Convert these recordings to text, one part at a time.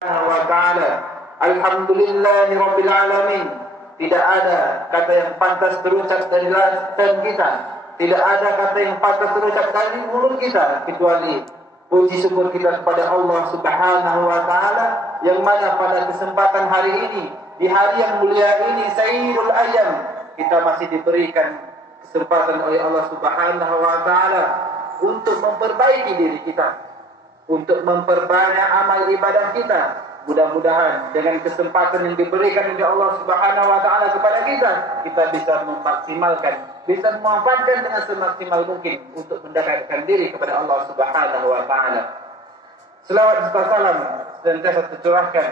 wa ta'ala. Alhamdulillahi rabbil alamin. Tidak ada kata yang pantas terucap dari lisan kita, tidak ada kata yang pantas terucap dari mulut kita kecuali puji syukur kita kepada Allah Subhanahu wa ta'ala, yang mana pada kesempatan hari ini, di hari yang mulia ini, Sayyidul Ayyam, kita masih diberikan kesempatan oleh Allah Subhanahu wa ta'ala untuk memperbaiki diri kita, untuk memperbanyak amal ibadah kita. Mudah-mudahan dengan kesempatan yang diberikan oleh Allah Subhanahu wa ta'ala kepada kita bisa memaksimalkan, bisa memanfaatkan dengan semaksimal mungkin untuk mendekatkan diri kepada Allah Subhanahu wa ta'ala. Selawat serta salam senantiasa tercurahkan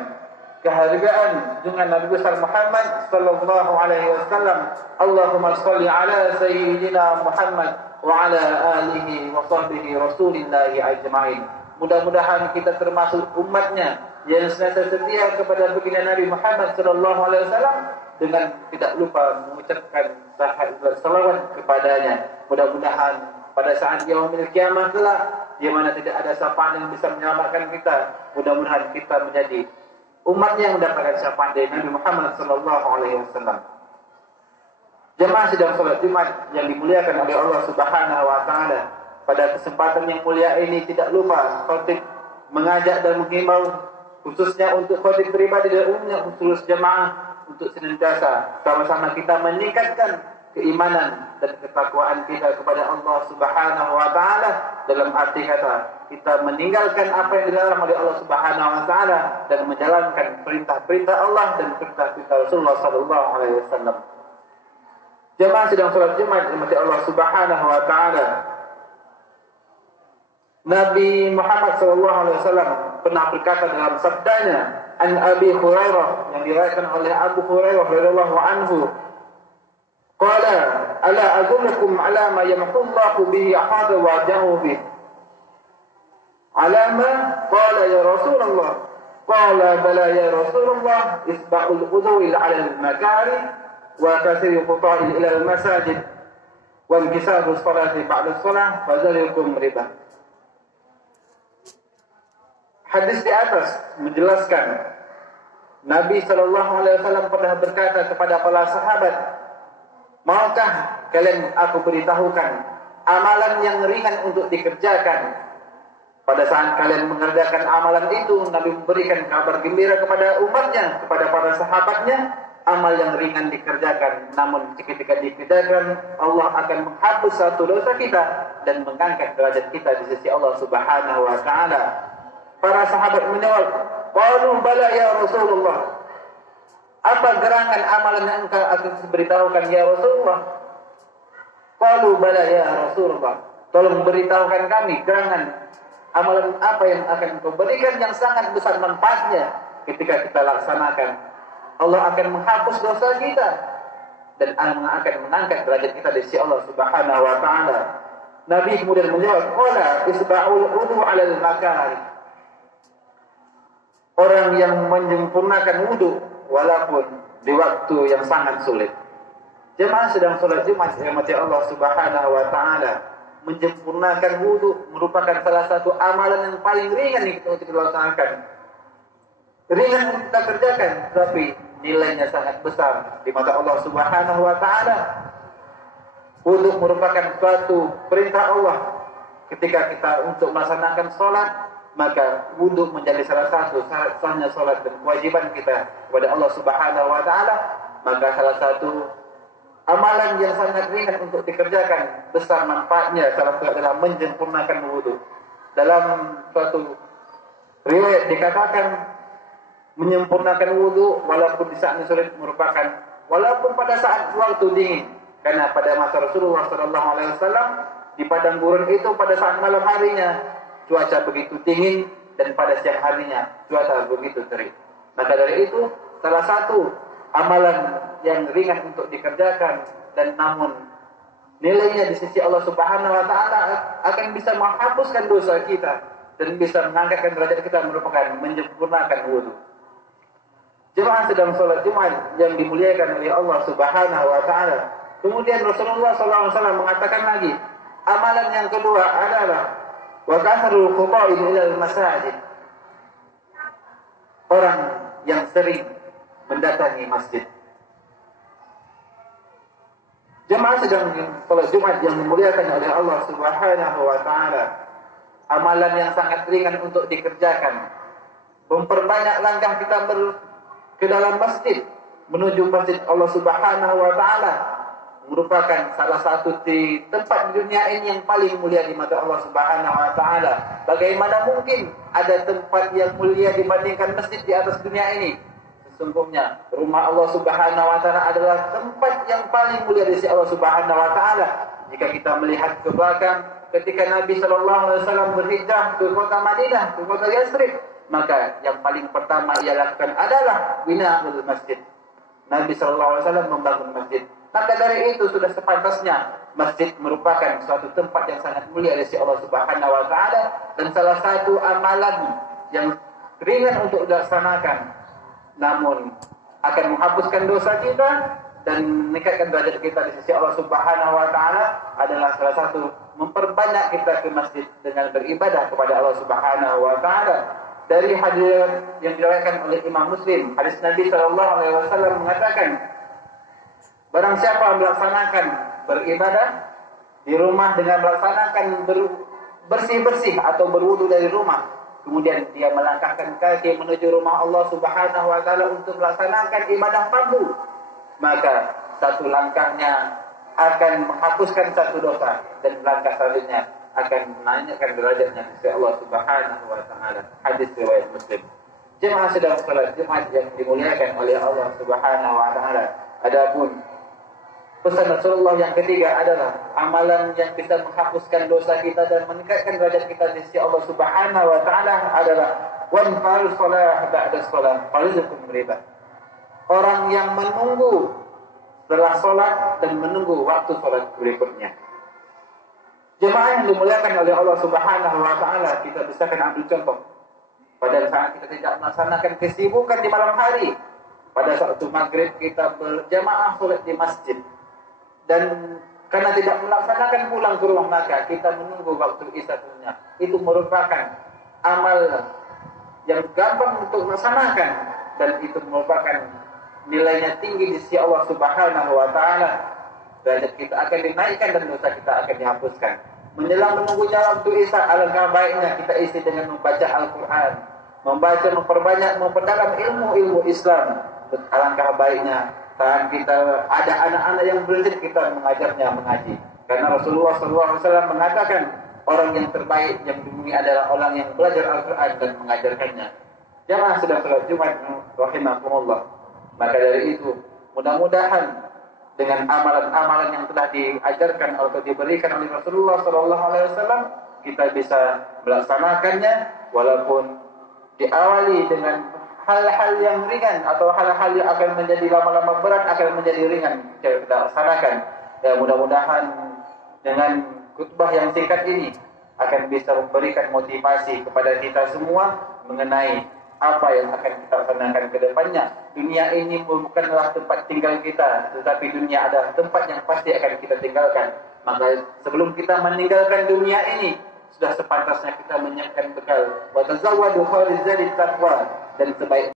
kehargaan dengan Nabi besar Muhammad sallallahu alaihi wasallam. Allahumma shalli ala sayyidina Muhammad wa ala alihi wa sahbihi rasulillahi ajma'in. Mudah-mudahan kita termasuk umatnya yang senantiasa setia kepada baginda Nabi Muhammad sallallahu alaihi wasallam dengan tidak lupa mengucapkan salawat kepadanya. Mudah-mudahan pada saat yaumil kiamah kelak, di mana tidak ada syafaat yang bisa menyelamatkan kita, mudah-mudahan kita menjadi umatnya yang mendapatkan syafaat dari Nabi Muhammad sallallahu alaihi wasallam. Jemaah sidang salat Jumat yang dimuliakan oleh Allah Subhanahu wa taala, pada kesempatan yang mulia ini tidak lupa khatib mengajak dan menghimbau khususnya untuk khatib pribadi dan umumnya khusus jemaah untuk senantiasa sama-sama kita meningkatkan keimanan dan ketakwaan kita kepada Allah Subhanahu wa taala, dalam arti kata kita meninggalkan apa yang dilarang oleh Allah Subhanahu wa taala dan menjalankan perintah-perintah Allah dan perintah-perintah Rasulullah sallallahu alaihi wasallam. Jemaah sedang salat Jumat dimati Allah Subhanahu wa taala. Nabi Muhammad sallallahu alaihi wasallam pernah berkata dalam sabdanya, an Abi Hurairah, yang diriwayatkan oleh Abu Hurairah radhiyallahu anhu, qala ala adullukum ala ma yamhu Allahu bihi ahada wa ja'u bihi. Ala ma? Qala ya Rasulullah. Qala bala ya Rasulullah, isba'ul wudu'i 'ala al-makari wa kasri khuta'i ila al-masajid wa inkisaru as-salati ba'da as-salah wa zalikum riba. Hadis di atas menjelaskan Nabi sallallahu alaihi wasallam pernah berkata kepada para sahabat, maukah kalian aku beritahukan amalan yang ringan untuk dikerjakan? Pada saat kalian mengerjakan amalan itu, Nabi memberikan kabar gembira kepada umatnya, kepada para sahabatnya, amal yang ringan dikerjakan, namun ketika dikerjakan Allah akan menghapus satu dosa kita dan mengangkat derajat kita di sisi Allah Subhanahu wa taala. Para sahabat menjawab, qalu bala ya Rasulullah. Apa gerangan amalan yang engkau akan beritahukan ya Rasulullah? Qalu bala ya Rasulullah. Tolong beritahukan kami gerangan amalan apa yang akan engkau berikan yang sangat besar manfaatnya ketika kita laksanakan. Allah akan menghapus dosa kita dan akan mengangkat derajat kita di sisi Allah Subhanahu wa taala. Nabi kemudian menjawab, qala isba'ul wudu 'ala al-makari. Orang yang menyempurnakan wudu walaupun di waktu yang sangat sulit. Jemaah sedang salat Jumat yang mati Allah Subhanahu wa taala, menyempurnakan wudu merupakan salah satu amalan yang paling ringan untuk kita laksanakan. Ringan untuk kita kerjakan, tapi nilainya sangat besar di mata Allah Subhanahu wa taala. Wudu merupakan suatu perintah Allah. Ketika kita untuk melaksanakan salat, maka wudu menjadi salah satu syarat sahnya salat dan kewajiban kita kepada Allah Subhanahu wa taala. Maka salah satu amalan yang sangat ringan untuk dikerjakan, besar manfaatnya, salah satu adalah menyempurnakan wudu. Dalam suatu riwayat dikatakan menyempurnakan wudu walaupun di saat sulit merupakan walaupun pada saat waktu dingin, karena pada masa Rasulullah sallallahu alaihi wasallam di padang gurun itu pada saat malam harinya cuaca begitu dingin dan pada siang harinya cuaca begitu terik. Maka dari itu salah satu amalan yang ringan untuk dikerjakan dan namun nilainya di sisi Allah Subhanahu wa taala akan bisa menghapuskan dosa kita dan bisa mengangkatkan derajat kita merupakan menyempurnakan wudu. Jemaah sedang salat Jumat yang dimuliakan oleh Allah Subhanahu wa taala. Kemudian Rasulullah sallallahu alaihi wasallam mengatakan lagi, amalan yang kedua adalah wa kasrul khuta'i ila al-masajid. orang yang sering mendatangi masjid. Jemaah sedang salat Jumat yang dimuliakan oleh Allah Subhanahu wa taala. Amalan yang sangat ringan untuk dikerjakan. Memperbanyak langkah kita ke dalam masjid, menuju masjid Allah Subhanahu wa taala, merupakan salah satu tempat di dunia ini yang paling mulia di mata Allah Subhanahu wa taala. Bagaimana mungkin ada tempat yang mulia dibandingkan masjid di atas dunia ini? Sesungguhnya rumah Allah Subhanahu wa taala adalah tempat yang paling mulia di sisi Allah Subhanahu wa taala. Jika kita melihat ke belakang ketika Nabi sallallahu alaihi wasallam berhijrah ke kota Madinah, ke kota Yathrib, maka yang paling pertama ia lakukan adalah bina'ul masjid. Nabi sallallahu alaihi wasallam membangun masjid. Maka dari itu sudah sepantasnya masjid merupakan suatu tempat yang sangat mulia di sisi Allah Subhanahu wa taala, dan salah satu amalan yang ringan untuk dilaksanakan namun akan menghapuskan dosa kita dan meningkatkan derajat kita di sisi Allah Subhanahu wa taala adalah salah satu memperbanyak kita ke masjid dengan beribadah kepada Allah Subhanahu wa taala. Dari hadis yang diriwayatkan oleh Imam Muslim, hadis Nabi sallallahu alaihi wasallam mengatakan, barang siapa melaksanakan beribadah di rumah dengan melaksanakan bersih-bersih atau berwudu dari rumah, kemudian dia melangkahkan kaki menuju rumah Allah Subhanahu wa taala untuk melaksanakan ibadah fardu, maka satu langkahnya akan menghapuskan satu dosa dan langkah selanjutnya akan menaikkan derajatnya di sisi Allah Subhanahu wa taala. Hadis riwayat Muslim. Jemaah sedang salat Jumat yang dimuliakan oleh Allah Subhanahu wa taala. Adapun pesan Rasulullah yang ketiga adalah amalan yang bisa menghapuskan dosa kita dan meningkatkan derajat kita di sisi Allah Subhanahu wa taala adalah wanfal shalah ba'da shalah farizakum riba. Orang yang menunggu setelah salat dan menunggu waktu salat berikutnya. Jemaah yang dimuliakan oleh Allah Subhanahu wa taala, kita bisa ambil contoh. Pada saat kita tidak melaksanakan kesibukan di malam hari, pada saat maghrib kita berjamaah salat di masjid. Dan karena tidak melaksanakan pulang ke rumah, maka kita menunggu waktu isya punya. Itu merupakan amal yang gampang untuk melaksanakan, dan itu merupakan nilainya tinggi di sisi Allah Subhanahu wa taala. Derajat kita akan dinaikkan dan dosa kita akan dihapuskan. Menjelang menunggunya waktu isya, alangkah baiknya kita isi dengan membaca Al-Quran, membaca, memperbanyak, memperdalam ilmu-ilmu Islam. Alangkah baiknya saat kita ada anak-anak yang belajar, kita mengajarnya mengaji. Karena Rasulullah SAW mengatakan orang yang terbaik yang di bumi adalah orang yang belajar Al-Quran dan mengajarkannya. Jemaah sedang salat Jumat rahimakumullah. Maka dari itu mudah-mudahan dengan amalan-amalan yang telah diajarkan atau diberikan oleh Rasulullah SAW, kita bisa melaksanakannya walaupun diawali dengan hal-hal yang ringan atau hal-hal yang akan menjadi lama-lama berat akan menjadi ringan jika kita laksanakan. Dan mudah-mudahan dengan khutbah yang singkat ini akan bisa memberikan motivasi kepada kita semua mengenai apa yang akan kita laksanakan ke depannya. Dunia ini bukanlah tempat tinggal kita, tetapi dunia adalah tempat yang pasti akan kita tinggalkan. Maka sebelum kita meninggalkan dunia ini, sudah sepantasnya kita menyiapkan bekal. Wa tazawwadu khairaz zadi taqwa, dan sebaik